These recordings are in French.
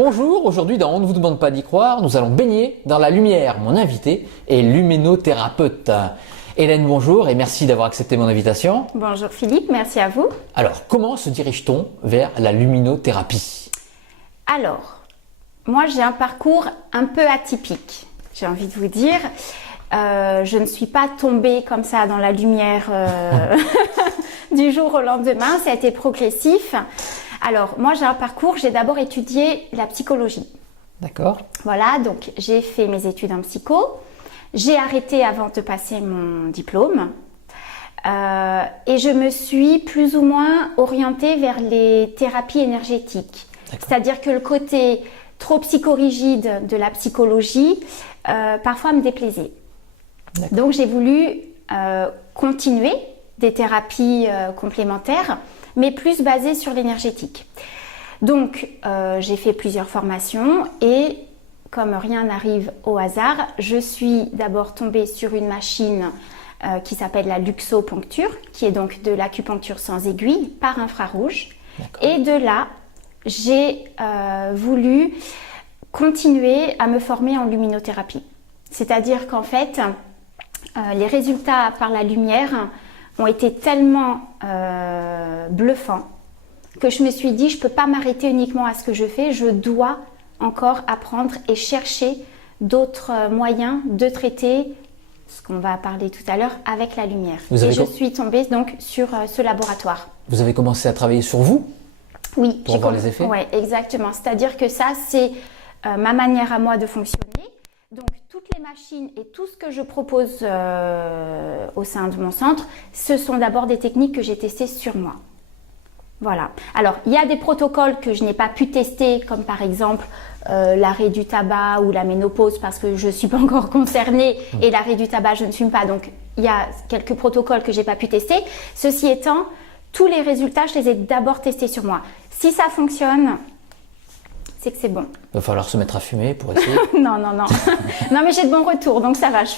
Bonjour, aujourd'hui dans On ne vous demande pas d'y croire, nous allons baigner dans la lumière. Mon invité est luminothérapeute. Hélène, bonjour et merci d'avoir accepté mon invitation. Bonjour Philippe, merci à vous. Alors, comment se dirige-t-on vers la luminothérapie? Alors, moi j'ai un parcours un peu atypique, j'ai envie de vous dire. Je ne suis pas tombée comme ça dans la lumière du jour au lendemain, ça a été progressif. Alors, moi j'ai un parcours, j'ai d'abord étudié la psychologie. D'accord. Voilà, donc j'ai fait mes études en psycho. J'ai arrêté avant de passer mon diplôme. Et je me suis plus ou moins orientée vers les thérapies énergétiques. C'est-à-dire que le côté trop psychorigide de la psychologie, parfois me déplaisait. Donc j'ai voulu continuer des thérapies complémentaires, mais plus basées sur l'énergétique. Donc j'ai fait plusieurs formations et comme rien n'arrive au hasard, je suis d'abord tombée sur une machine qui s'appelle la luxoponcture, qui est donc de l'acupuncture sans aiguille par infrarouge. Et de là, j'ai voulu continuer à me former en luminothérapie. C'est-à-dire qu'en fait, les résultats par la lumière ont été tellement bluffants que je me suis dit, je ne peux pas m'arrêter uniquement à ce que je fais, je dois encore apprendre et chercher d'autres moyens de traiter ce qu'on va parler tout à l'heure avec la lumière. Et je suis tombée donc sur ce laboratoire. Vous avez commencé à travailler sur vous? Oui. Pour voir les effets? Oui, exactement. C'est-à-dire que ça, c'est ma manière à moi de fonctionner. Donc, toutes les machines et tout ce que je propose au sein de mon centre, ce sont d'abord des techniques que j'ai testées sur moi. Voilà. Alors, il y a des protocoles que je n'ai pas pu tester, comme par exemple l'arrêt du tabac ou la ménopause, parce que je ne suis pas encore concernée et l'arrêt du tabac, je ne fume pas. Donc, il y a quelques protocoles que je n'ai pas pu tester. Ceci étant, tous les résultats, je les ai d'abord testés sur moi. Si ça fonctionne, c'est que c'est bon. Il va falloir se mettre à fumer pour essayer. Non. Non, mais j'ai de bons retours, donc ça va. Je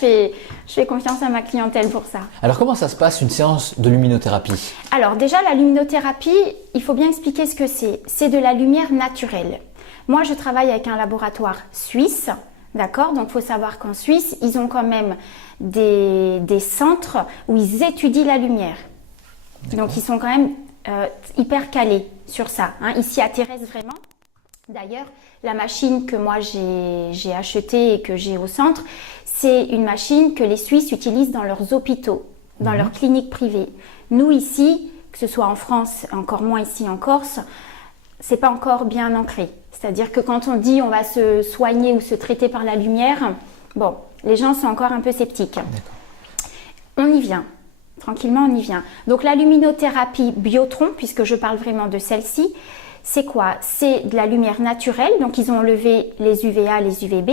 fais confiance à ma clientèle pour ça. Alors, comment ça se passe une séance de luminothérapie? Alors, déjà, la luminothérapie, il faut bien expliquer ce que c'est. C'est de la lumière naturelle. Moi, je travaille avec un laboratoire suisse, d'accord? Donc, il faut savoir qu'en Suisse, ils ont quand même des centres où ils étudient la lumière. Donc, ils sont quand même hyper calés sur ça. Hein. Ils s'y intéressent vraiment. D'ailleurs, la machine que moi j'ai achetée et que j'ai au centre, c'est une machine que les Suisses utilisent dans leurs hôpitaux, dans leurs cliniques privées. Nous ici, que ce soit en France, encore moins ici en Corse, c'est pas encore bien ancré. C'est-à-dire que quand on dit on va se soigner ou se traiter par la lumière, bon, les gens sont encore un peu sceptiques. On y vient. Tranquillement, on y vient. Donc la luminothérapie Biotron, puisque je parle vraiment de celle-ci, c'est quoi? C'est de la lumière naturelle, donc ils ont enlevé les UVA, les UVB,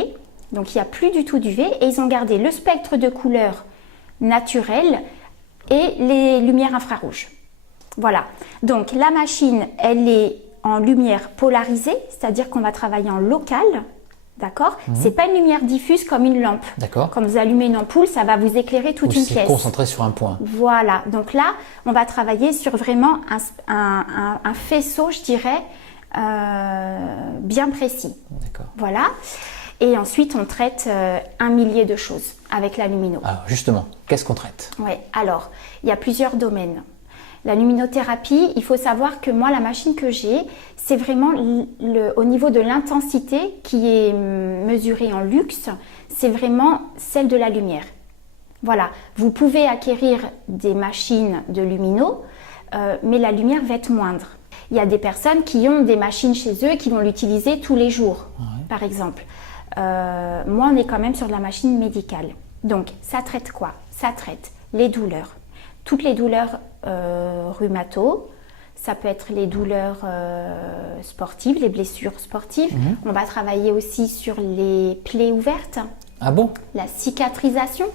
donc il n'y a plus du tout d'UV, et ils ont gardé le spectre de couleurs naturelles et les lumières infrarouges. Voilà, donc la machine, elle est en lumière polarisée, c'est-à-dire qu'on va travailler en local, d'accord? C'est pas une lumière diffuse comme une lampe. D'accord. Quand vous allumez une ampoule, ça va vous éclairer toute une pièce. C'est concentré sur un point. Voilà, donc là, on va travailler sur vraiment un faisceau, je dirais, bien précis. D'accord. Voilà, et ensuite on traite un millier de choses avec la lumino. Alors justement, qu'est-ce qu'on traite? Oui, alors, il y a plusieurs domaines. La luminothérapie, il faut savoir que moi, la machine que j'ai, c'est vraiment au niveau de l'intensité qui est mesurée en luxe, c'est vraiment celle de la lumière. Voilà, vous pouvez acquérir des machines de lumino, mais la lumière va être moindre. Il y a des personnes qui ont des machines chez eux qui vont l'utiliser tous les jours, par exemple. Moi, on est quand même sur de la machine médicale. Donc, ça traite quoi? Ça traite les douleurs. Toutes les douleurs rhumato, ça peut être les douleurs sportives, les blessures sportives. On va travailler aussi sur les plaies ouvertes. Ah bon? La cicatrisation.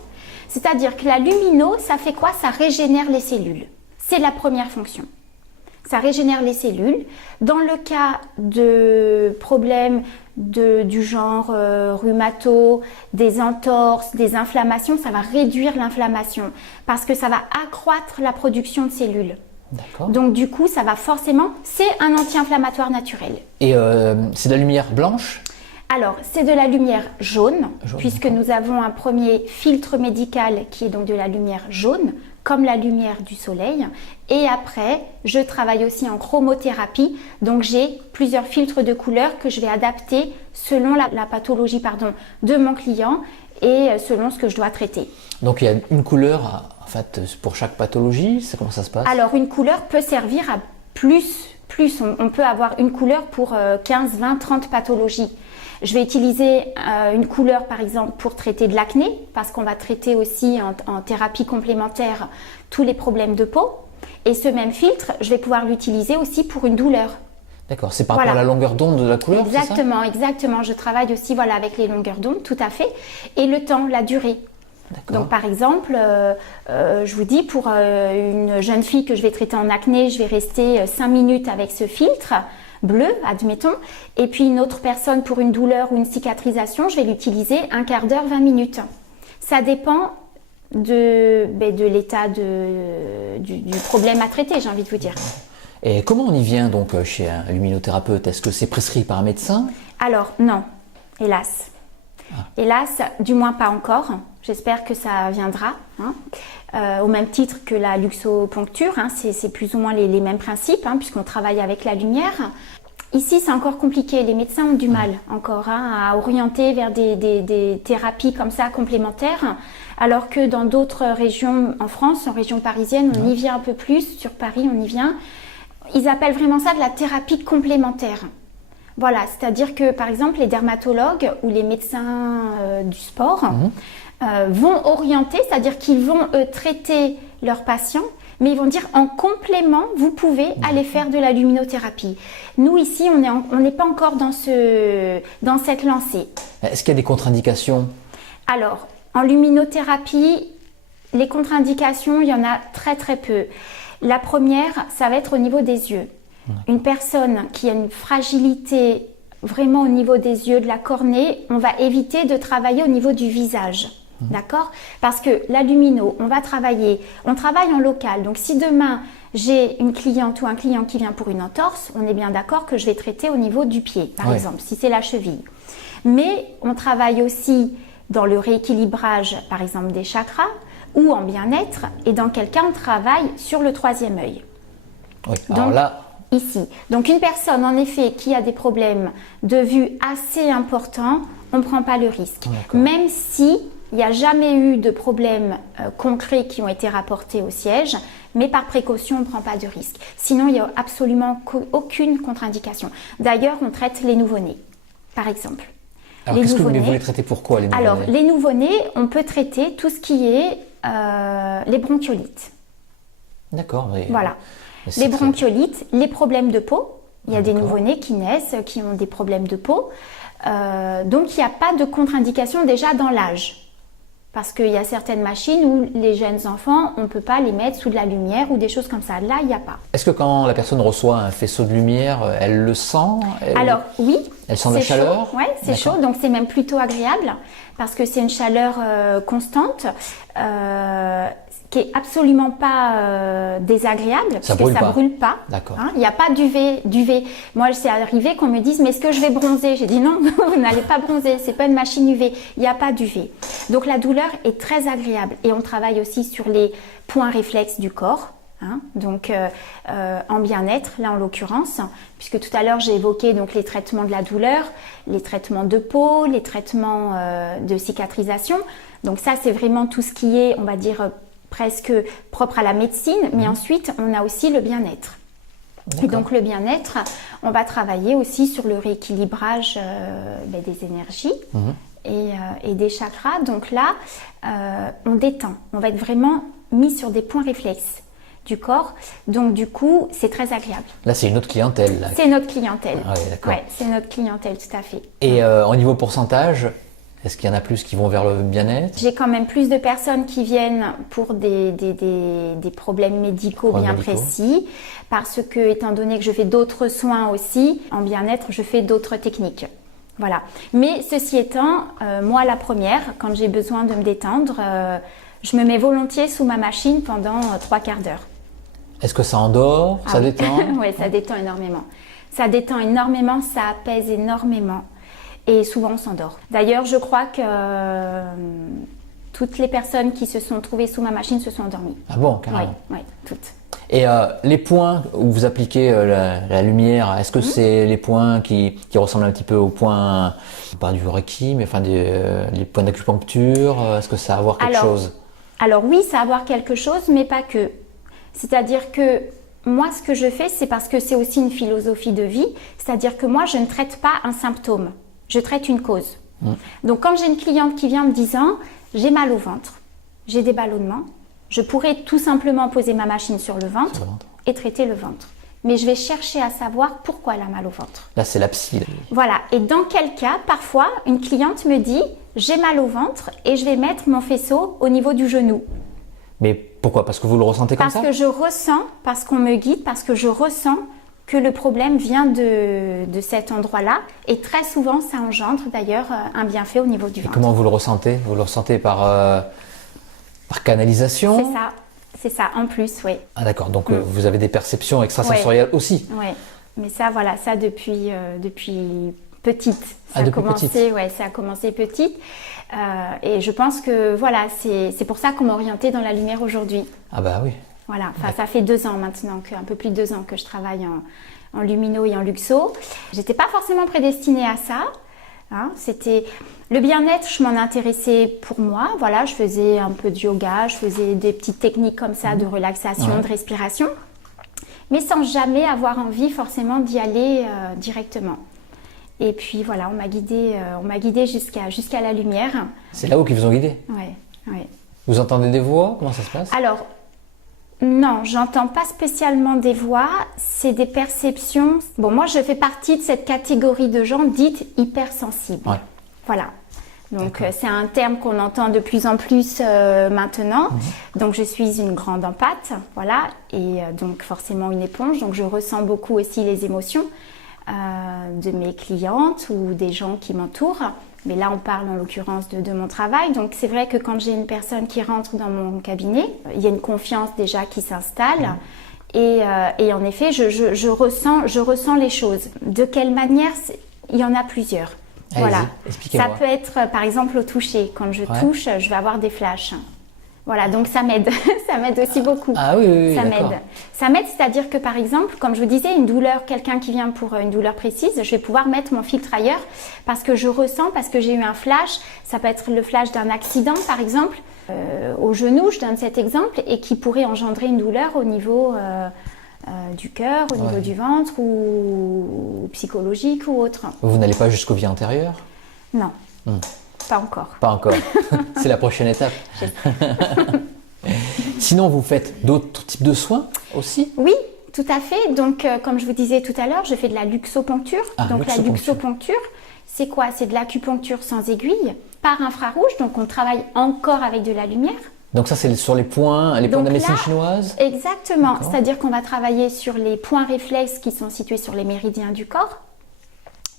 C'est-à-dire que la lumino, ça fait quoi? Ça régénère les cellules. C'est la première fonction. Ça régénère les cellules. Dans le cas de problèmes du genre rhumato, des entorses, des inflammations, ça va réduire l'inflammation parce que ça va accroître la production de cellules. D'accord. Donc du coup, ça va forcément, c'est un anti-inflammatoire naturel. Et c'est de la lumière blanche? Alors, c'est de la lumière jaune, puisque d'accord. nous avons un premier filtre médical qui est donc de la lumière jaune, comme la lumière du soleil. Et après, je travaille aussi en chromothérapie, donc j'ai plusieurs filtres de couleurs que je vais adapter selon la pathologie de mon client et selon ce que je dois traiter. Donc il y a une couleur en fait pour chaque pathologie, comment ça se passe? Alors une couleur peut servir à plus. On peut avoir une couleur pour 15, 20, 30 pathologies. Je vais utiliser une couleur par exemple pour traiter de l'acné, parce qu'on va traiter aussi en thérapie complémentaire tous les problèmes de peau. Et ce même filtre, je vais pouvoir l'utiliser aussi pour une douleur. D'accord, c'est par rapport à la longueur d'onde de la couleur? Exactement, exactement. Je travaille aussi avec les longueurs d'onde, tout à fait. Et le temps, la durée. Donc par exemple, je vous dis pour une jeune fille que je vais traiter en acné, je vais rester 5 minutes avec ce filtre bleu, admettons. Et puis une autre personne pour une douleur ou une cicatrisation, je vais l'utiliser un quart d'heure, 20 minutes. Ça dépend de l'état du problème à traiter, j'ai envie de vous dire. Et comment on y vient donc chez un luminothérapeute? Est-ce que c'est prescrit par un médecin? Alors non, hélas. Hélas, du moins pas encore. J'espère que ça viendra. Au même titre que la luxoponcture, c'est plus ou moins les mêmes principes, puisqu'on travaille avec la lumière. Ici, c'est encore compliqué. Les médecins ont du mal encore à orienter vers des thérapies comme ça complémentaires, alors que dans d'autres régions en France, en région parisienne, on y vient un peu plus. Sur Paris, on y vient. Ils appellent vraiment ça de la thérapie complémentaire. Voilà, c'est-à-dire que par exemple, les dermatologues ou les médecins du sport vont orienter, c'est-à-dire qu'ils vont traiter leurs patients, mais ils vont dire en complément, vous pouvez aller faire de la luminothérapie. Nous ici, on n'est pas encore dans cette lancée. Est-ce qu'il y a des contre-indications? Alors, en luminothérapie, les contre-indications, il y en a très très peu. La première, ça va être au niveau des yeux. Une personne qui a une fragilité vraiment au niveau des yeux, de la cornée, on va éviter de travailler au niveau du visage. D'accord? Parce que la lumino, on travaille en local. Donc si demain j'ai une cliente ou un client qui vient pour une entorse, on est bien d'accord que je vais traiter au niveau du pied, par exemple, si c'est la cheville. Mais on travaille aussi dans le rééquilibrage, par exemple, des chakras ou en bien-être. Et dans quel cas on travaille sur le troisième œil. Oui, alors donc, là... Ici. Donc une personne en effet qui a des problèmes de vue assez importants, on ne prend pas le risque. Même si il n'y a jamais eu de problèmes concrets qui ont été rapportés au siège, mais par précaution, on ne prend pas de risque. Sinon, il n'y a absolument aucune contre-indication. D'ailleurs, on traite les nouveau-nés, par exemple. Alors, qu'est-ce que vous voulez traiter pour quoi, les nouveau-nés? Alors, les nouveau-nés, on peut traiter tout ce qui est les bronchiolites. D'accord. Oui. Voilà. Les bronchiolites, les problèmes de peau. Il y a des nouveau-nés qui naissent, qui ont des problèmes de peau. Donc, il n'y a pas de contre-indication déjà dans l'âge. Parce qu'il y a certaines machines où les jeunes enfants, on ne peut pas les mettre sous de la lumière ou des choses comme ça. Là, il n'y a pas. Est-ce que quand la personne reçoit un faisceau de lumière, elle le sent? Alors, oui. Elle sent la chaleur? Oui, c'est chaud. Donc, c'est même plutôt agréable parce que c'est une chaleur constante qui est absolument pas désagréable ça puisque ça brûle pas. D'accord. Il n'y a pas d'UV. Moi, c'est arrivé qu'on me dise, mais est-ce que je vais bronzer? J'ai dit non, vous n'allez pas bronzer. C'est pas une machine UV. Il n'y a pas d'UV. Donc, la douleur est très agréable et on travaille aussi sur les points réflexes du corps. Donc en bien-être, là en l'occurrence, puisque tout à l'heure j'ai évoqué donc les traitements de la douleur, les traitements de peau, les traitements de cicatrisation. Donc ça c'est vraiment tout ce qui est, on va dire, presque propre à la médecine, mais ensuite on a aussi le bien-être. Et donc le bien-être, on va travailler aussi sur le rééquilibrage des énergies. Et des chakras. Donc là, on détend. On va être vraiment mis sur des points réflexes du corps. Donc du coup, c'est très agréable. Là, c'est une autre clientèle. Là. C'est notre clientèle. Ah oui, d'accord. Ouais, c'est notre clientèle, tout à fait. Et au niveau pourcentage, est-ce qu'il y en a plus qui vont vers le bien-être? J'ai quand même plus de personnes qui viennent pour des problèmes médicaux bien précis, parce que, étant donné que je fais d'autres soins aussi, en bien-être, je fais d'autres techniques. Voilà. Mais ceci étant, moi, la première, quand j'ai besoin de me détendre, je me mets volontiers sous ma machine pendant 3 quarts d'heure. Est-ce que ça endort, ça oui. détend? Oui, ça détend énormément. Ça détend énormément, ça apaise énormément. Et souvent, on s'endort. D'ailleurs, je crois que toutes les personnes qui se sont trouvées sous ma machine se sont endormies. Ah bon, Oui, carrément. oui, toutes. Et les points où vous appliquez la lumière, est-ce que c'est les points qui ressemblent un petit peu aux points, pas du Reiki, mais enfin les points d'acupuncture? Est-ce que ça a à voir quelque chose? Alors oui, ça a à voir quelque chose, mais pas que. C'est-à-dire que moi, ce que je fais, c'est parce que c'est aussi une philosophie de vie, c'est-à-dire que moi, je ne traite pas un symptôme, je traite une cause. Donc quand j'ai une cliente qui vient me disant « j'ai mal au ventre, j'ai des ballonnements », je pourrais tout simplement poser ma machine sur le ventre et traiter le ventre. Mais je vais chercher à savoir pourquoi elle a mal au ventre. Là, c'est la psy. Voilà. Et dans quel cas, parfois, une cliente me dit « j'ai mal au ventre et je vais mettre mon faisceau au niveau du genou ». Mais pourquoi? Parce que vous le ressentez comme ça? Parce que je ressens, parce qu'on me guide, parce que je ressens que le problème vient de cet endroit-là. Et très souvent, ça engendre d'ailleurs un bienfait au niveau du ventre. Comment vous le ressentez? Vous le ressentez par canalisation? C'est ça, en plus, oui. Ah d'accord, donc vous avez des perceptions extrasensorielles aussi? Oui, mais ça, voilà, ça depuis petite. Ça a depuis commencé, petite. ouais, ça a commencé petite. Et je pense que voilà, c'est pour ça qu'on m'a orientée dans la lumière aujourd'hui. Ah bah oui. Voilà, enfin, ça fait 2 ans maintenant, un peu plus de 2 ans que je travaille en lumino et en luxo. J'étais pas forcément prédestinée à ça. Hein, c'était le bien-être, je m'en intéressais pour moi. Voilà, je faisais un peu de yoga, je faisais des petites techniques comme ça de relaxation, de respiration, mais sans jamais avoir envie forcément d'y aller directement. Et puis voilà, on m'a guidée jusqu'à la lumière. C'est là-haut qu'ils vous ont guidé? Oui. Vous entendez des voix? Comment ça se passe? Alors, non, j'entends pas spécialement des voix, c'est des perceptions. Bon, moi, je fais partie de cette catégorie de gens dites hypersensibles. Ouais. Voilà. Donc, c'est un terme qu'on entend de plus en plus maintenant. Donc, je suis une grande empathe, voilà, et donc forcément une éponge. Donc, je ressens beaucoup aussi les émotions de mes clientes ou des gens qui m'entourent. Mais là, on parle en l'occurrence de mon travail. Donc, c'est vrai que quand j'ai une personne qui rentre dans mon cabinet, il y a une confiance déjà qui s'installe. Et en effet, je ressens les choses. De quelle manière? Il y en a plusieurs. Voilà. Ça peut être, par exemple, au toucher. Quand je touche, je vais avoir des flashs. Voilà, donc ça m'aide. Ça m'aide aussi beaucoup. Ah oui, ça m'aide. Ça m'aide, c'est-à-dire que par exemple, comme je vous disais, une douleur, quelqu'un qui vient pour une douleur précise, je vais pouvoir mettre mon filtre ailleurs parce que je ressens, parce que j'ai eu un flash. Ça peut être le flash d'un accident, par exemple, au genou, je donne cet exemple, et qui pourrait engendrer une douleur au niveau du cœur, au niveau du ventre ou psychologique ou autre. Vous n'allez pas jusqu'au vie antérieur? Non. Pas encore. Pas encore. C'est la prochaine étape. Sinon, vous faites d'autres types de soins aussi? Oui, tout à fait. Donc, comme je vous disais tout à l'heure, je fais de la luxoponcture. Donc, la luxoponcture, c'est quoi? C'est de l'acupuncture sans aiguille, par infrarouge. Donc, on travaille encore avec de la lumière. Donc ça, c'est sur les points de la médecine chinoise? Exactement. C'est-à-dire qu'on va travailler sur les points réflexes qui sont situés sur les méridiens du corps.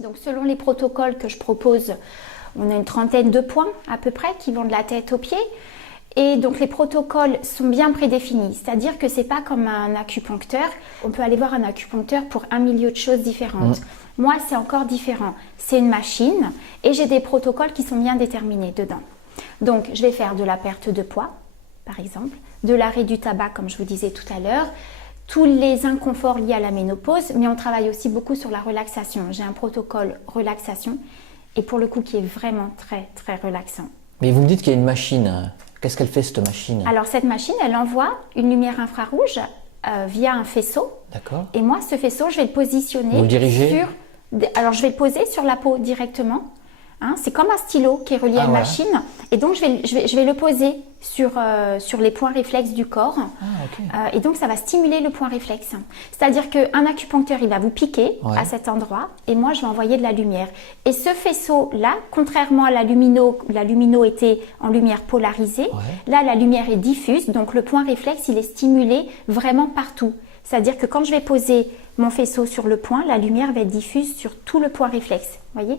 Donc, selon les protocoles que je propose, on a une trentaine de points à peu près qui vont de la tête aux pieds. Et donc les protocoles sont bien prédéfinis, c'est-à-dire que c'est pas comme un acupuncteur. On peut aller voir un acupuncteur pour un million de choses différentes. Moi, c'est encore différent. C'est une machine et j'ai des protocoles qui sont bien déterminés dedans. Donc, je vais faire de la perte de poids, par exemple, de l'arrêt du tabac, comme je vous disais tout à l'heure, tous les inconforts liés à la ménopause, mais on travaille aussi beaucoup sur la relaxation. J'ai un protocole relaxation et pour le coup qui est vraiment très, très relaxant. Mais vous me dites qu'il y a une machine. Qu'est-ce qu'elle fait, cette machine? Alors, cette machine, elle envoie une lumière infrarouge via un faisceau. D'accord. Et moi, ce faisceau, je vais le positionner Vous le dirigez? sur... Alors, je vais le poser sur la peau directement. Hein, c'est comme un stylo qui est relié à une machine. Et donc, je vais le poser sur les points réflexes du corps. Et donc, ça va stimuler le point réflexe. C'est-à-dire qu'un acupuncteur, il va vous piquer à cet endroit. Et moi, je vais envoyer de la lumière. Et ce faisceau-là, contrairement à la lumino était en lumière polarisée. Là, la lumière est diffuse. Donc, le point réflexe, il est stimulé vraiment partout. C'est-à-dire que quand je vais poser mon faisceau sur le point, la lumière va être diffuse sur tout le point réflexe. Voyez?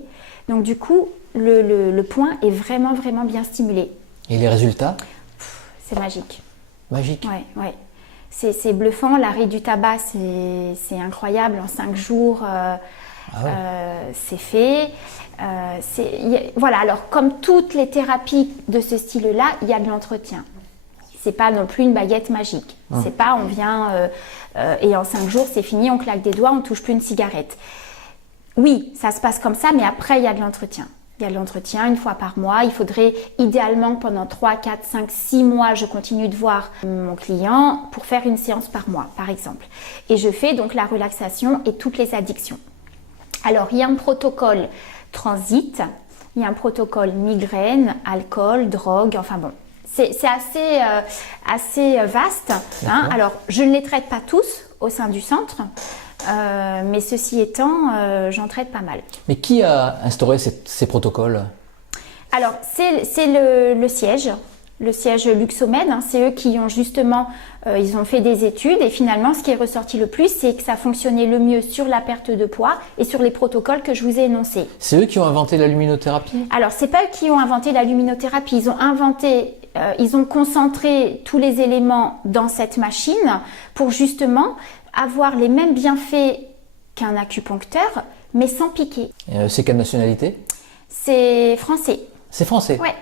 Donc du coup, le point est vraiment, vraiment bien stimulé. Et les résultats? C'est magique. Magique? Ouais. C'est bluffant. L'arrêt du tabac, c'est incroyable. En 5 jours, c'est fait. Voilà. Alors, comme toutes les thérapies de ce style-là, il y a de l'entretien. C'est pas non plus une baguette magique. C'est pas on vient et en 5 jours, c'est fini, on claque des doigts, on touche plus une cigarette. Oui, ça se passe comme ça, mais après, il y a de l'entretien. Il y a de l'entretien 1 fois par mois. Il faudrait idéalement que pendant 3, 4, 5, 6 mois, je continue de voir mon client pour faire une séance par mois, par exemple. Et je fais donc la relaxation et toutes les addictions. Alors, il y a un protocole transit, il y a un protocole migraine, alcool, drogue, enfin bon. C'est assez vaste. Hein. Alors, je ne les traite pas tous au sein du centre. Mais ceci étant, j'en traite pas mal. Mais qui a instauré ces protocoles? Alors, c'est le siège Luxomède. Hein, c'est eux qui ont justement, ils ont fait des études et finalement, ce qui est ressorti le plus, c'est que ça fonctionnait le mieux sur la perte de poids et sur les protocoles que je vous ai énoncés. C'est eux qui ont inventé la luminothérapie? Alors, c'est pas eux qui ont inventé la luminothérapie. Ils ont concentré tous les éléments dans cette machine pour justement avoir les mêmes bienfaits qu'un acupuncteur, mais sans piquer. C'est quelle nationalité? C'est français. C'est français? Ouais.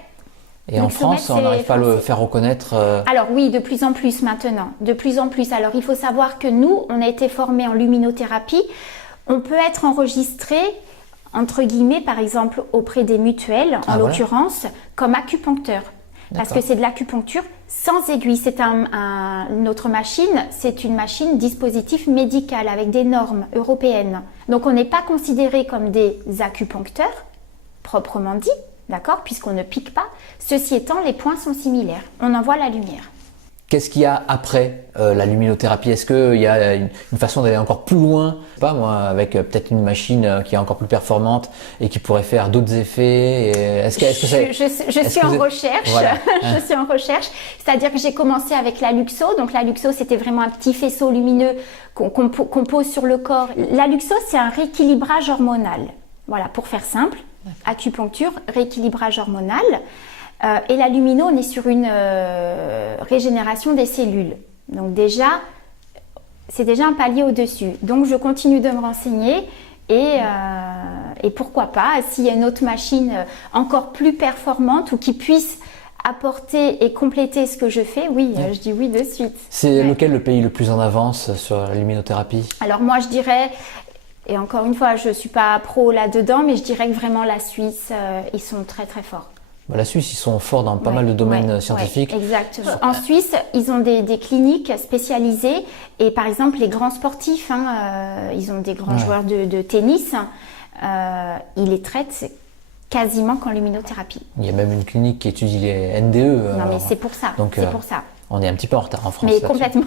Et en France, on n'arrive pas à le faire reconnaître Alors oui, de plus en plus maintenant. De plus en plus. Alors il faut savoir que nous, on a été formés en luminothérapie. On peut être enregistré, entre guillemets, par exemple, auprès des mutuelles, en l'occurrence, comme acupuncteur. Parce que c'est de l'acupuncture sans aiguille. C'est notre machine, c'est une machine dispositif médical avec des normes européennes. Donc on n'est pas considéré comme des acupuncteurs, proprement dit, d'accord, puisqu'on ne pique pas. Ceci étant, les points sont similaires. On en voit la lumière. Qu'est-ce qu'il y a après la luminothérapie? Est-ce qu'il y a une façon d'aller encore plus loin? Je sais pas moi, avec peut-être une machine qui est encore plus performante et qui pourrait faire d'autres effets. Je suis en recherche. Voilà. Je suis en recherche. C'est-à-dire que j'ai commencé avec la Luxo. Donc la Luxo, c'était vraiment un petit faisceau lumineux qu'on pose sur le corps. La Luxo, c'est un rééquilibrage hormonal. Voilà, pour faire simple. Acupuncture, rééquilibrage hormonal. Et la lumino, on est sur une régénération des cellules. Donc déjà, c'est déjà un palier au-dessus. Donc je continue de me renseigner et pourquoi pas, s'il y a une autre machine encore plus performante ou qui puisse apporter et compléter ce que je fais, oui, je dis oui de suite. C'est lequel le pays le plus en avance sur la luminothérapie? Alors moi je dirais, et encore une fois je ne suis pas pro là-dedans, mais je dirais que vraiment la Suisse, ils sont très très forts. La Suisse, ils sont forts dans pas mal de domaines scientifiques. Exactement. En Suisse, ils ont des cliniques spécialisées et par exemple les grands sportifs, ils ont des grands joueurs de tennis, ils les traitent quasiment qu'en luminothérapie. Il y a même une clinique qui étudie les NDE. Non mais c'est pour ça. Donc, c'est pour ça. On est un petit peu en retard en France. Mais complètement,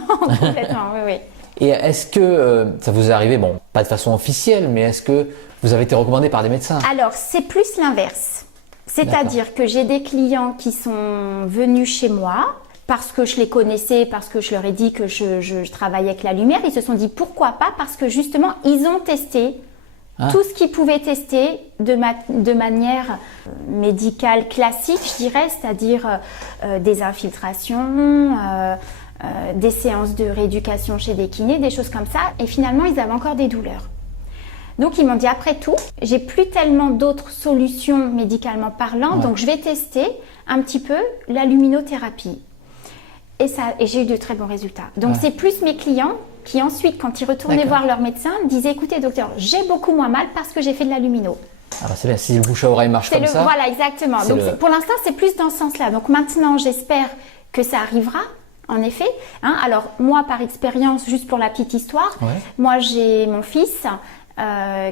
oui. Et est-ce que ça vous est arrivé, bon, pas de façon officielle, mais est-ce que vous avez été recommandé par des médecins? Alors c'est plus l'inverse. C'est-à-dire que j'ai des clients qui sont venus chez moi parce que je les connaissais, parce que je leur ai dit que je travaillais avec la lumière. Ils se sont dit pourquoi pas, parce que justement, ils ont testé tout ce qu'ils pouvaient tester de manière médicale classique, je dirais, c'est-à-dire des infiltrations, des séances de rééducation chez des kinés, des choses comme ça. Et finalement, ils avaient encore des douleurs. Donc ils m'ont dit après tout, j'ai plus tellement d'autres solutions médicalement parlant, donc je vais tester un petit peu la luminothérapie. Et j'ai eu de très bons résultats. Donc c'est plus mes clients qui ensuite, quand ils retournaient voir leur médecin, disaient écoutez docteur, j'ai beaucoup moins mal parce que j'ai fait de la lumino. Ah bah c'est bien, si le bouche à oreille marche comme ça. Voilà, exactement. Donc pour l'instant c'est plus dans ce sens-là. Donc maintenant j'espère que ça arrivera. En effet. Alors moi par expérience, juste pour la petite histoire, moi j'ai mon fils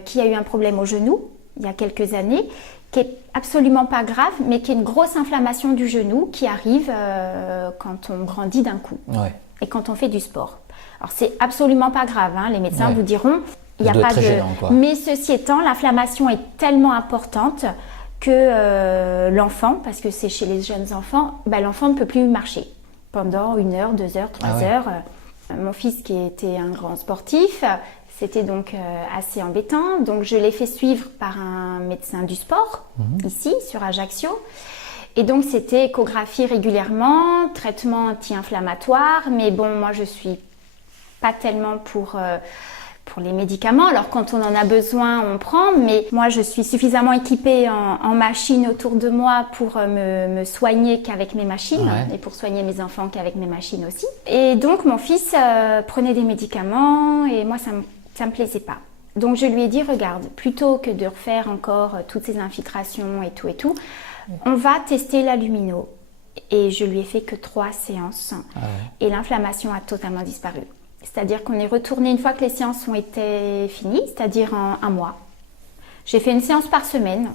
qui a eu un problème au genou il y a quelques années, qui est absolument pas grave, mais qui est une grosse inflammation du genou qui arrive quand on grandit d'un coup et quand on fait du sport. Alors c'est absolument pas grave, les médecins vous diront, il n'y a pas de... Gênant, mais ceci étant, l'inflammation est tellement importante que l'enfant, parce que c'est chez les jeunes enfants, l'enfant ne peut plus marcher pendant 1 heure, 2 heures, 3 heures. Mon fils qui était un grand sportif, c'était donc assez embêtant. Donc je l'ai fait suivre par un médecin du sport, ici, sur Ajaccio. Et donc c'était échographie régulièrement, traitement anti-inflammatoire. Mais bon, moi je suis pas tellement pour les médicaments. Alors quand on en a besoin, on prend, mais moi je suis suffisamment équipée en machines autour de moi pour me soigner qu'avec mes machines, et pour soigner mes enfants qu'avec mes machines aussi. Et donc mon fils prenait des médicaments et moi ça me plaisait pas. Donc je lui ai dit, regarde, plutôt que de refaire encore toutes ces infiltrations et tout, on va tester la lumino. Et je lui ai fait que 3 séances et l'inflammation a totalement disparu. C'est-à-dire qu'on est retourné une fois que les séances ont été finies, c'est-à-dire en 1 mois. J'ai fait une séance par semaine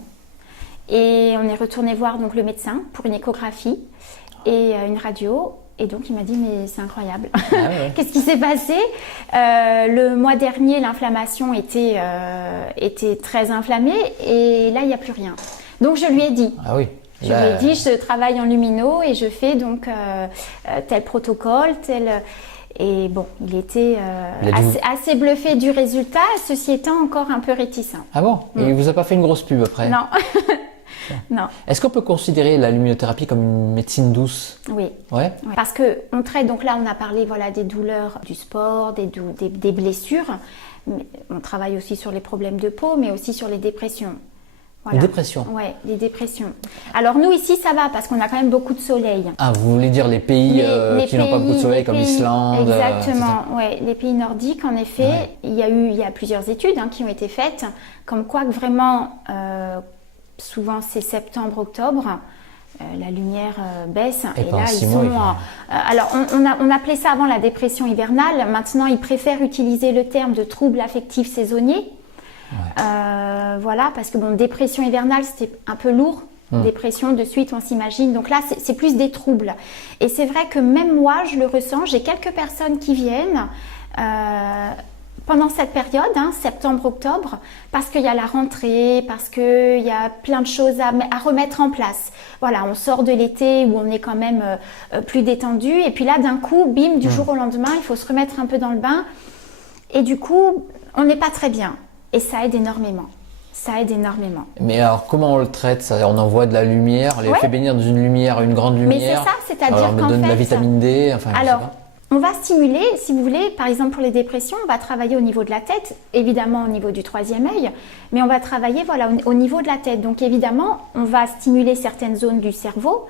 et on est retourné voir donc le médecin pour une échographie et une radio. Et donc il m'a dit mais c'est incroyable, qu'est-ce qui s'est passé? Le mois dernier l'inflammation était très inflammée et là il n'y a plus rien. Donc je lui ai dit. Je lui ai dit je travaille en lumino et je fais donc tel protocole, tel... Et bon, il était assez bluffé du résultat, ceci étant encore un peu réticent. Ah bon? Et il vous a pas fait une grosse pub après? Non. Non. Est-ce qu'on peut considérer la luminothérapie comme une médecine douce? Oui. Ouais. Parce que on traite, donc là on a parlé des douleurs du sport, des blessures. Mais on travaille aussi sur les problèmes de peau, mais aussi sur les dépressions. Voilà. Les dépressions? Oui, les dépressions. Alors nous ici ça va parce qu'on a quand même beaucoup de soleil. Ah, vous voulez dire les pays qui n'ont pas beaucoup de soleil comme l'Islande? Exactement, oui. Les pays nordiques en effet, il y a plusieurs études qui ont été faites, comme quoi que vraiment, souvent c'est septembre, octobre, la lumière baisse et là ils sont... alors on appelait ça avant la dépression hivernale, maintenant ils préfèrent utiliser le terme de trouble affectif saisonnier. Voilà, parce que bon, dépression hivernale c'était un peu lourd, dépression de suite on s'imagine, donc là c'est plus des troubles. Et c'est vrai que même moi je le ressens, j'ai quelques personnes qui viennent pendant cette période, septembre-octobre, parce qu'il y a la rentrée, parce qu'il y a plein de choses à remettre en place. Voilà, on sort de l'été où on est quand même plus détendu, et puis là d'un coup, bim, du jour au lendemain, il faut se remettre un peu dans le bain, et du coup, on n'est pas très bien. Et ça aide énormément. Ça aide énormément. Mais alors, comment on le traite ça? On envoie de la lumière, on les fait bénir dans une lumière, une grande lumière. Mais c'est ça, c'est-à-dire qu'en fait... On donne de la vitamine D, enfin, alors, on va stimuler, si vous voulez, par exemple pour les dépressions, on va travailler au niveau de la tête, évidemment au niveau du 3e œil, mais on va travailler au niveau de la tête. Donc évidemment, on va stimuler certaines zones du cerveau,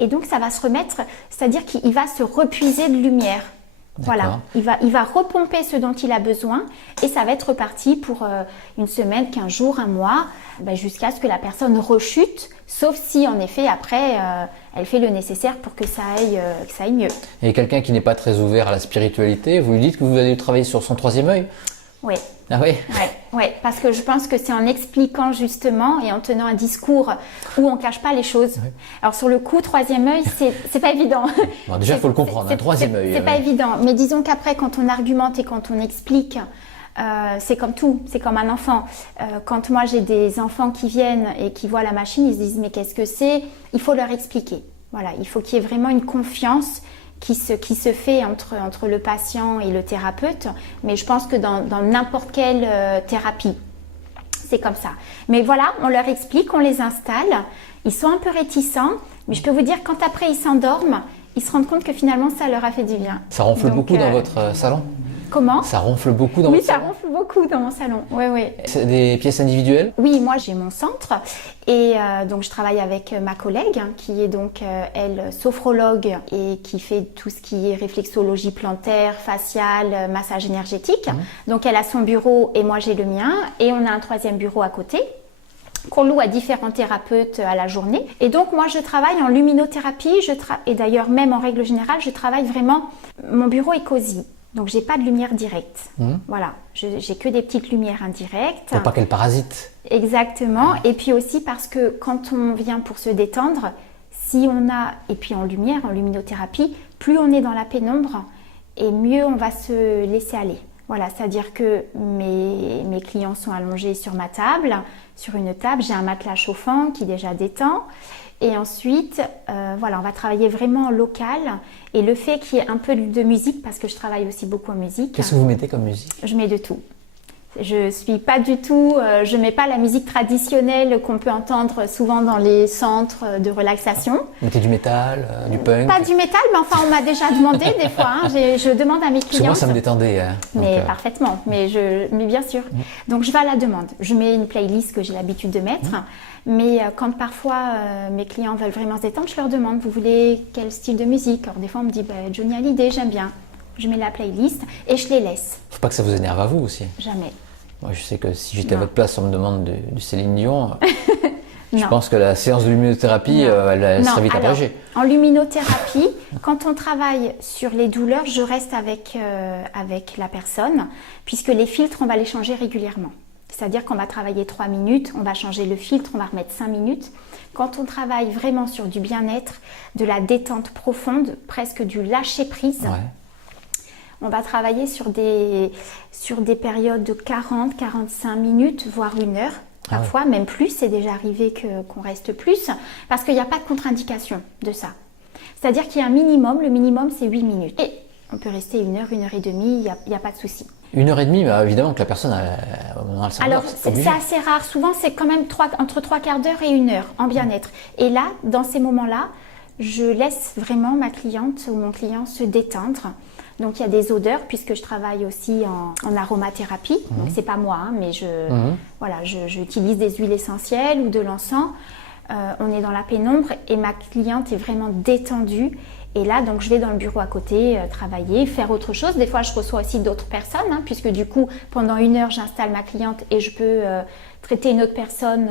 et donc ça va se remettre, c'est-à-dire qu'il va se repuiser de lumière. Voilà, il va repomper ce dont il a besoin et ça va être reparti pour une semaine, 15 jours, 1 mois, jusqu'à ce que la personne rechute, sauf si en effet après elle fait le nécessaire pour que ça aille mieux. Et quelqu'un qui n'est pas très ouvert à la spiritualité, vous lui dites que vous allez travailler sur son 3e œil? Oui. Ah oui? Oui, parce que je pense que c'est en expliquant justement et en tenant un discours où on ne cache pas les choses. Oui. Alors sur le coup, 3e œil, c'est pas évident. Bon, déjà, il faut le comprendre, un 3e œil. C'est pas évident, mais disons qu'après, quand on argumente et quand on explique, c'est comme tout, c'est comme un enfant. Quand moi j'ai des enfants qui viennent et qui voient la machine, ils se disent mais qu'est-ce que c'est? Il faut leur expliquer. Voilà, il faut qu'il y ait vraiment une confiance qui se fait entre le patient et le thérapeute, mais je pense que dans n'importe quelle thérapie, c'est comme ça. Mais voilà, on leur explique, on les installe, ils sont un peu réticents, mais je peux vous dire quand après ils s'endorment, ils se rendent compte que finalement ça leur a fait du bien. Ça ronfle beaucoup dans votre salon? Comment? Ça ronfle beaucoup dans votre salon? Oui, ça ronfle beaucoup dans mon salon. Oui. C'est des pièces individuelles? Oui, moi j'ai mon centre et donc je travaille avec ma collègue qui est donc elle sophrologue et qui fait tout ce qui est réflexologie plantaire, faciale, massage énergétique. Donc elle a son bureau et moi j'ai le mien et on a un 3e bureau à côté qu'on loue à différents thérapeutes à la journée. Et donc moi je travaille en luminothérapie et d'ailleurs même en règle générale je travaille vraiment, mon bureau est cosy. Donc j'ai pas de lumière directe. Voilà, j'ai que des petites lumières indirectes. Pour pas qu'elles parasitent. Exactement. Et puis aussi parce que quand on vient pour se détendre, si on a, et puis en lumière, en luminothérapie, plus on est dans la pénombre et mieux on va se laisser aller. Voilà, c'est-à-dire que mes clients sont allongés sur ma table, sur une table, j'ai un matelas chauffant qui déjà détend. Et ensuite, voilà, on va travailler vraiment en local. Et le fait qu'il y ait un peu de musique, parce que je travaille aussi beaucoup en musique. Qu'est-ce que vous mettez comme musique? Je mets de tout. Je suis pas du tout, je mets pas la musique traditionnelle qu'on peut entendre souvent dans les centres de relaxation. Vous mettez du métal, du punk? Pas du métal, mais enfin on m'a déjà demandé des fois. Hein, je demande à mes clients. Moi ça me détendait. Hein, mais parfaitement, mais bien sûr. Donc je vais à la demande. Je mets une playlist que j'ai l'habitude de mettre. Mais quand parfois mes clients veulent vraiment se détendre, je leur demande, vous voulez quel style de musique? Alors des fois on me dit, Johnny Hallyday, j'aime bien. Je mets la playlist et je les laisse. Faut pas que ça vous énerve à vous aussi. Jamais. Moi, je sais que si j'étais à votre place, on me demande du Céline Dion. Je Non. pense que la séance de luminothérapie, elle serait vite abrégée. En luminothérapie, quand on travaille sur les douleurs, je reste avec la personne, puisque les filtres, on va les changer régulièrement. C'est-à-dire qu'on va travailler 3 minutes, on va changer le filtre, on va remettre 5 minutes. Quand on travaille vraiment sur du bien-être, de la détente profonde, presque du lâcher-prise, on va travailler sur des périodes de 40-45 minutes, voire 1 heure. Parfois, même plus, c'est déjà arrivé qu'on reste plus, parce qu'il n'y a pas de contre-indication de ça. C'est-à-dire qu'il y a un minimum, le minimum c'est 8 minutes. Et on peut rester 1 heure, 1 heure et demie, il n'y a pas de souci. 1 heure et demie, évidemment que la personne a le cerveau. Alors, c'est assez rare. Souvent, c'est quand même entre 3 quarts d'heure et 1 heure en bien-être. Et là, dans ces moments-là, je laisse vraiment ma cliente ou mon client se détendre. Donc, il y a des odeurs, puisque je travaille aussi en aromathérapie. Donc, c'est pas moi, hein, mais j'utilise des huiles essentielles ou de l'encens. On est dans la pénombre et ma cliente est vraiment détendue. Et là, donc, je vais dans le bureau à côté, travailler, faire autre chose. Des fois, je reçois aussi d'autres personnes, hein, puisque du coup, pendant 1 heure, j'installe ma cliente et je peux traiter une autre personne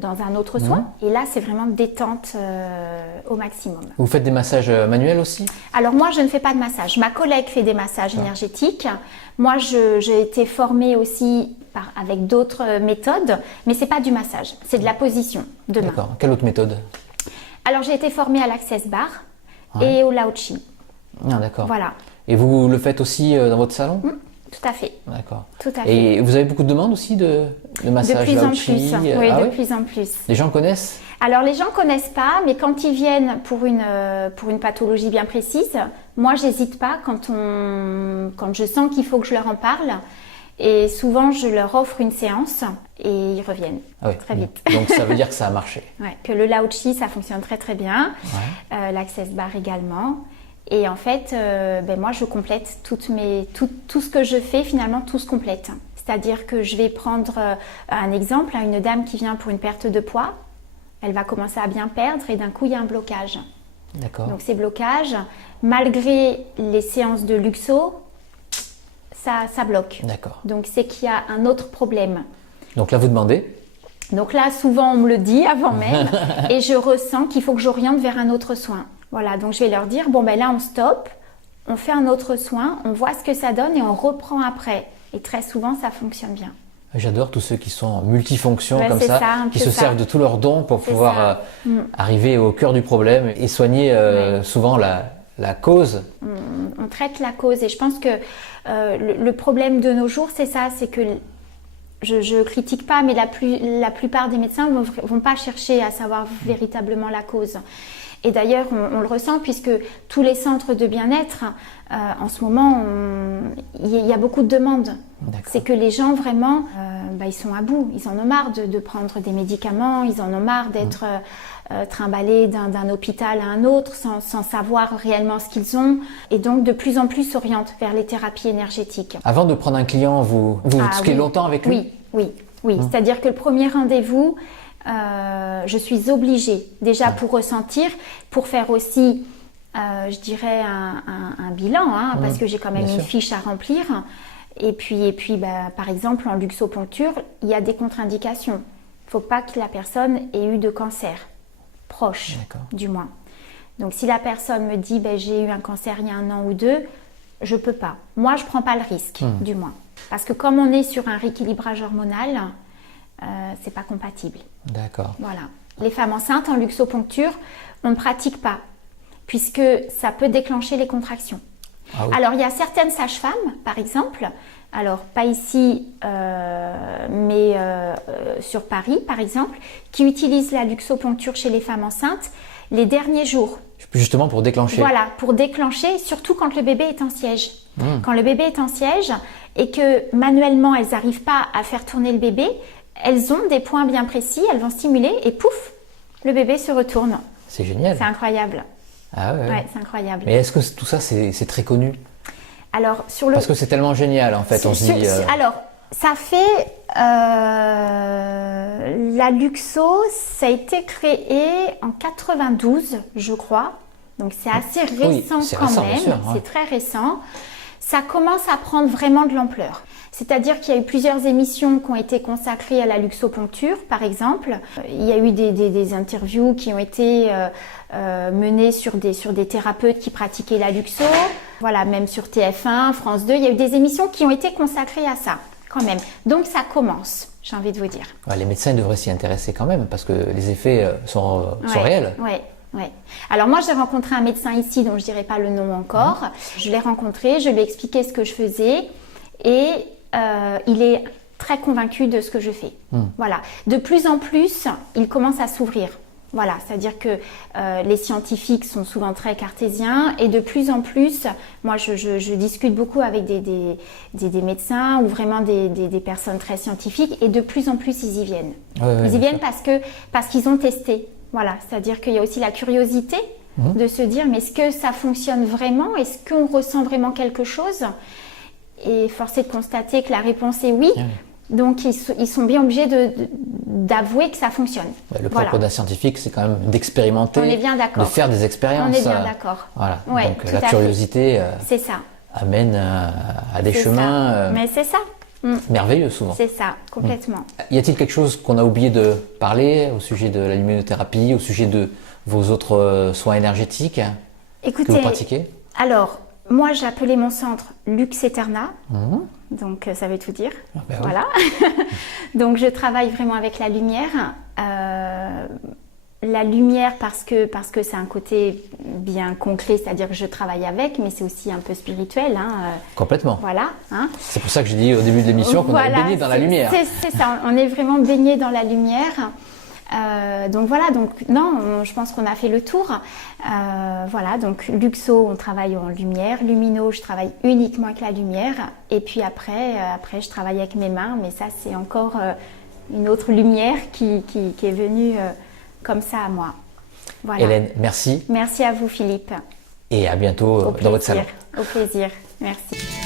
dans un autre soin. Et là, c'est vraiment détente au maximum. Vous faites des massages manuels aussi? Alors moi, je ne fais pas de massage. Ma collègue fait des massages énergétiques. Moi, j'ai été formée aussi avec d'autres méthodes, mais c'est pas du massage, c'est de la position de main. D'accord. Quelle autre méthode? Alors, j'ai été formée à l'Access Bar et au Lao Chi. Ah, d'accord. Voilà. Et vous le faites aussi dans votre salon? Tout à fait. D'accord. Tout à fait. Et vous avez beaucoup de demandes aussi de massage de plus Lao en Chi? plus. Oui, de plus en plus. Les gens connaissent? Alors les gens connaissent pas, mais quand ils viennent pour une pathologie bien précise, moi j'hésite pas quand je sens qu'il faut que je leur en parle. Et souvent je leur offre une séance et ils reviennent très vite. Donc ça veut dire que ça a marché. Ouais, que le Lao Chi ça fonctionne très très bien, l'Access Bar également. Et en fait, moi je complète tout ce que je fais, finalement tout se complète. C'est-à-dire que je vais prendre un exemple, une dame qui vient pour une perte de poids, elle va commencer à bien perdre et d'un coup il y a un blocage. D'accord. Donc ces blocages, malgré les séances de luxo, ça bloque. D'accord. Donc c'est qu'il y a un autre problème. Donc là vous demandez? Donc là souvent on me le dit avant même et je ressens qu'il faut que j'oriente vers un autre soin. Voilà, donc je vais leur dire, là on stoppe, on fait un autre soin, on voit ce que ça donne et on reprend après. Et très souvent ça fonctionne bien. J'adore tous ceux qui sont multifonctions comme ça, qui se servent de tous leurs dons pour pouvoir arriver au cœur du problème et soigner souvent la cause. On traite la cause et je pense que le problème de nos jours c'est ça, c'est que je critique pas, mais la plupart des médecins vont pas chercher à savoir véritablement la cause. Et d'ailleurs, on le ressent puisque tous les centres de bien-être, en ce moment, il y a beaucoup de demandes. C'est que les gens vraiment, ils sont à bout. Ils en ont marre de prendre des médicaments, ils en ont marre d'être trimballés d'un hôpital à un autre sans savoir réellement ce qu'ils ont. Et donc, de plus en plus s'orientent vers les thérapies énergétiques. Avant de prendre un client, vous discutez longtemps avec lui? Oui. C'est-à-dire que le premier rendez-vous, je suis obligée déjà pour ressentir, pour faire aussi, je dirais, un bilan, parce que j'ai quand même une fiche à remplir. Et puis par exemple, en luxoponcture, il y a des contre-indications. Il ne faut pas que la personne ait eu de cancer, proche du moins. Donc si la personne me dit j'ai eu un cancer il y a 1 an ou 2, je ne peux pas. Moi, je ne prends pas le risque, du moins. Parce que comme on est sur un rééquilibrage hormonal, c'est pas compatible. D'accord. Voilà. Les femmes enceintes en luxoponcture, on ne pratique pas, puisque ça peut déclencher les contractions. Alors, il y a certaines sages-femmes, par exemple, alors pas ici, mais sur Paris, par exemple, qui utilisent la luxoponcture chez les femmes enceintes les derniers jours Justement pour déclencher. Voilà, pour déclencher, surtout quand le bébé est en siège. Quand le bébé est en siège et que manuellement elles n'arrivent pas à faire tourner le bébé, elles ont des points bien précis, elles vont stimuler et pouf, le bébé se retourne. C'est génial. C'est incroyable. Ah ouais. Ouais, c'est incroyable. Mais est-ce que tout ça c'est très connu? Alors, sur le... Parce que c'est tellement génial en fait, on se dit... Alors, ça fait... la Luxo, ça a été créé en 92, je crois. Donc, c'est assez récent quand même. Sûr, ouais. C'est très récent. Ça commence à prendre vraiment de l'ampleur. C'est-à-dire qu'il y a eu plusieurs émissions qui ont été consacrées à la luxoponcture, par exemple. Il y a eu des interviews qui ont été menées sur des thérapeutes qui pratiquaient la luxo. Voilà, même sur TF1, France 2, il y a eu des émissions qui ont été consacrées à ça, quand même. Donc ça commence, j'ai envie de vous dire. Ouais, les médecins devraient s'y intéresser quand même, parce que les effets sont réels. Ouais. Ouais. Alors moi j'ai rencontré un médecin ici dont je dirai pas le nom encore. Je l'ai rencontré, je lui ai expliqué ce que je faisais et il est très convaincu de ce que je fais. Voilà. De plus en plus, il commence à s'ouvrir. Voilà, c'est-à-dire que les scientifiques sont souvent très cartésiens et de plus en plus, moi je discute beaucoup avec des médecins ou vraiment des personnes très scientifiques et de plus en plus ils y viennent. Ils y viennent parce qu'ils ont testé. Voilà, c'est-à-dire qu'il y a aussi la curiosité de se dire mais est-ce que ça fonctionne vraiment? Est-ce qu'on ressent vraiment quelque chose? Et force est de constater que la réponse est oui. Donc ils sont bien obligés d'avouer que ça fonctionne. Le propre d'un scientifique, c'est quand même d'expérimenter, de faire des expériences. On est bien d'accord. Voilà. Ouais, donc la curiosité c'est ça. amène à des chemins Mais c'est ça. merveilleux souvent. C'est ça, complètement. Y a-t-il quelque chose qu'on a oublié de parler au sujet de la luminothérapie, au sujet de vos autres soins énergétiques que vous pratiquez? Alors, moi j'ai appelé mon centre Lux Eterna, donc ça veut tout dire. Voilà. Donc je travaille vraiment avec la lumière. La lumière parce que c'est un côté bien concret, c'est-à-dire que je travaille avec, mais c'est aussi un peu spirituel. Complètement. Voilà. C'est pour ça que j'ai dit au début de l'émission qu'on est baigné dans la lumière. C'est ça, on est vraiment baigné dans la lumière. Donc voilà, non, je pense qu'on a fait le tour. Voilà, donc Luxo, on travaille en lumière. Lumino, je travaille uniquement avec la lumière. Et puis après je travaille avec mes mains, mais ça c'est encore une autre lumière qui est venue comme ça à moi. Voilà. Hélène, merci. Merci à vous Philippe. Et à bientôt dans votre salon. Au plaisir, merci.